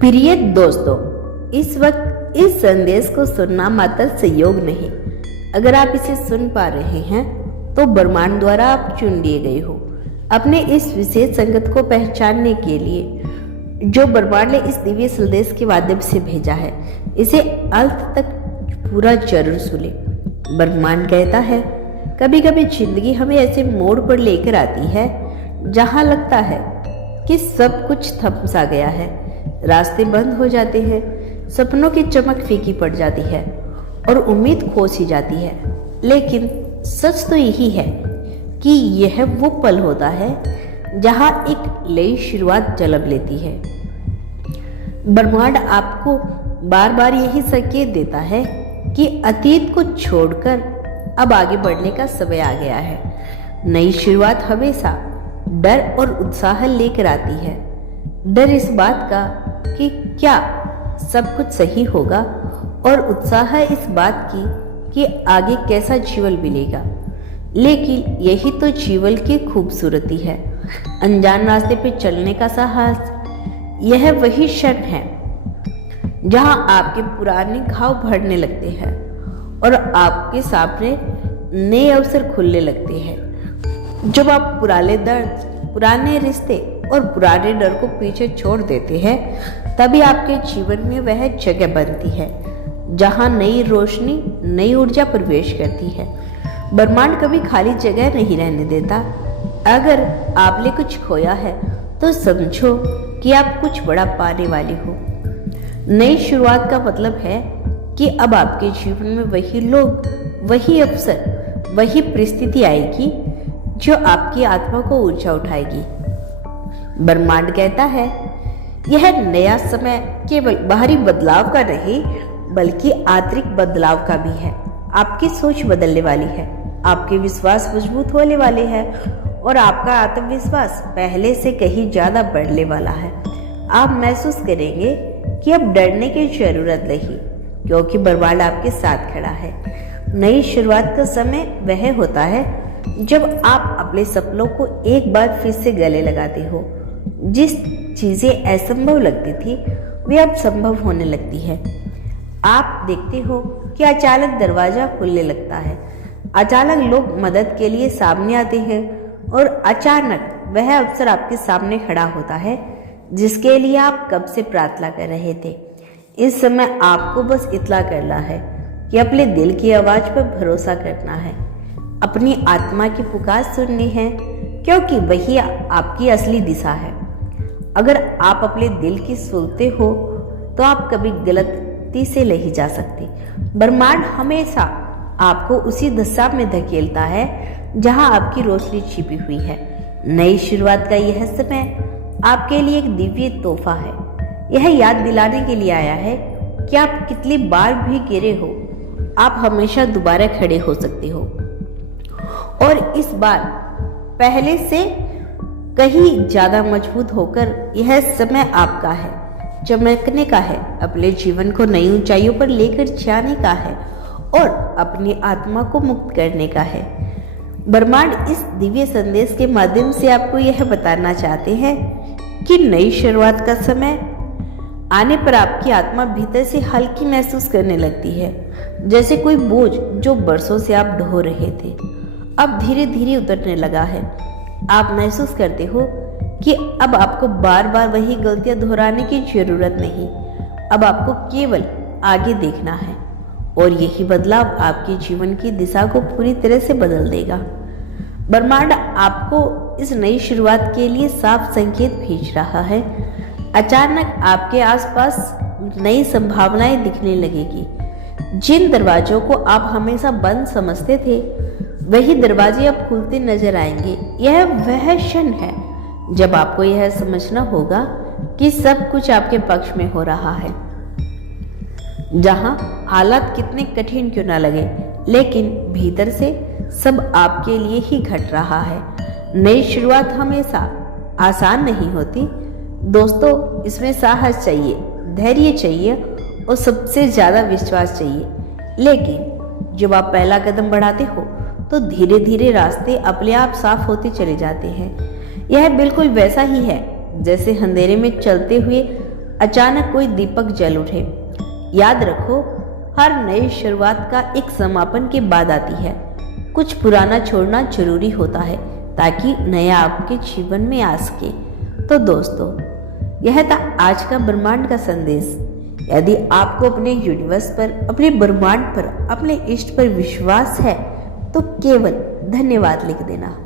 प्रिय दोस्तों, इस वक्त इस संदेश को सुनना मात्र संयोग नहीं। अगर आप इसे सुन पा रहे हैं तो ब्रह्मांड द्वारा आप चुन लिए गए हो अपने इस विशेष संगत को पहचानने के लिए, जो ब्रह्मांड ने इस दिव्य संदेश के माध्यम से भेजा है। इसे अंत तक पूरा जरूर सुने। ब्रह्मांड कहता है, कभी कभी जिंदगी हमें ऐसे मोड़ पर लेकर आती है जहां लगता है कि सब कुछ थम सा गया है, रास्ते बंद हो जाते हैं, सपनों की चमक फीकी पड़ जाती है और उम्मीद खो सी जाती है। लेकिन सच तो यही है कि यह वो पल होता है जहां एक नई शुरुआत जन्म लेती है। ब्रह्मांड आपको बार बार यही संकेत देता है कि अतीत को छोड़कर अब आगे बढ़ने का समय आ गया है। नई शुरुआत हमेशा डर और उत्साह लेकर आती है। डर इस बात का कि क्या सब कुछ सही होगा, और उत्साह इस बात की कि आगे कैसा जीवन मिलेगा। लेकिन यही तो जीवन की खूबसूरती है, अनजान रास्ते पे चलने का साहस। यह वही क्षण है जहां आपके पुराने घाव भरने लगते हैं और आपके सामने नए अवसर खुलने लगते हैं। जब आप पुराने दर्द, पुराने रिश्ते और पुराने डर को पीछे छोड़ देते हैं, तभी आपके जीवन में वह जगह बनती है जहां नई रोशनी, नई ऊर्जा प्रवेश करती है। ब्रह्मांड कभी खाली जगह नहीं रहने देता। अगर आपने कुछ खोया है तो समझो कि आप कुछ बड़ा पाने वाले हो। नई शुरुआत का मतलब है कि अब आपके जीवन में वही लोग, वही अवसर, वही परिस्थिति आएगी जो आपकी आत्मा को ऊंचा उठाएगी। ब्रह्मांड कहता है, यह नया समय केवल बाहरी बदलाव का नहीं बल्कि आंतरिक बदलाव का भी है। आपकी सोच बदलने वाली है, आपके विश्वास मजबूत होने वाले हैं और आपका आत्मविश्वास पहले से कहीं ज्यादा बढ़ने वाला है। आप महसूस करेंगे कि अब डरने की जरूरत नहीं, क्योंकि ब्रह्मांड आपके साथ खड़ा है। नई शुरुआत का समय वह होता है जब आप अपने सपनों को एक बार फिर से गले लगाते हो। जिस चीजें असंभव लगती थी वे अब संभव होने लगती है। आप देखते हो कि अचानक दरवाजा खुलने लगता है, अचानक लोग मदद के लिए सामने आते हैं और अचानक वह अवसर आपके सामने खड़ा होता है जिसके लिए आप कब से प्रार्थना कर रहे थे। इस समय आपको बस इतना करना है कि अपने दिल की आवाज पर भरोसा करना है, अपनी आत्मा की पुकार सुननी है, क्योंकि वही आपकी असली दिशा है। अगर आप अपने दिल की सुनते हो तो आप कभी गलती से नहीं जा सकते। ब्रह्मांड हमेशा आपको उसी दिशा में धकेलता है जहां आपकी रोशनी छिपी हुई है। नई शुरुआत का यह समय आपके लिए एक दिव्य तोहफा है। यह याद दिलाने के लिए आया है कि आप कितनी बार भी गिरे हो, आप हमेशा दोबारा खड़े हो सकते हो, और इस बार पहले से कहीं ज्यादा मजबूत होकर। यह समय आपका है, चमकने का है, अपने जीवन को नई ऊंचाइयों पर लेकर जाने का है और अपनी आत्मा को मुक्त करने का है। ब्रह्मांड इस दिव्य संदेश के माध्यम से आपको यह बताना चाहते हैं कि नई शुरुआत का समय आने पर आपकी आत्मा भीतर से हल्की महसूस करने लगती है, जैसे कोई बोझ जो बरसों से आप ढो रहे थे अब धीरे धीरे उतरने लगा है। आप महसूस करते हो कि अब आपको बार बार वही गलतियां दोहराने की जरूरत नहीं। अब आपको केवल आगे देखना है और यही बदलाव आपके जीवन की दिशा को पूरी तरह से बदल देगा। ब्रह्मांड आपको इस नई शुरुआत के लिए साफ संकेत भेज रहा है। अचानक आपके आसपास नई संभावनाएं दिखने लगेगी। जिन दरवाजों को आप हमेशा बंद समझते थे, वही दरवाजे अब खुलते नजर आएंगे। यह वह क्षण है जब आपको यह समझना होगा कि सब कुछ आपके पक्ष में हो रहा है। जहां हालात कितने कठिन क्यों ना लगे, लेकिन भीतर से सब आपके लिए ही घट रहा है। नई शुरुआत हमेशा आसान नहीं होती दोस्तों, इसमें साहस चाहिए, धैर्य चाहिए और सबसे ज्यादा विश्वास चाहिए। लेकिन जब आप पहला कदम बढ़ाते हो तो धीरे धीरे रास्ते अपने आप साफ होते चले जाते हैं। यह बिल्कुल वैसा ही है जैसे अंधेरे में चलते हुए अचानक कोई दीपक जल उठे। याद रखो, हर नई शुरुआत का एक समापन के बाद आती है। कुछ पुराना छोड़ना जरूरी होता है ताकि नया आपके जीवन में आ सके। तो दोस्तों, यह था आज का ब्रह्मांड का संदेश। यदि आपको अपने यूनिवर्स पर, अपने ब्रह्मांड पर, अपने इष्ट पर विश्वास है तो केवल धन्यवाद लिख देना।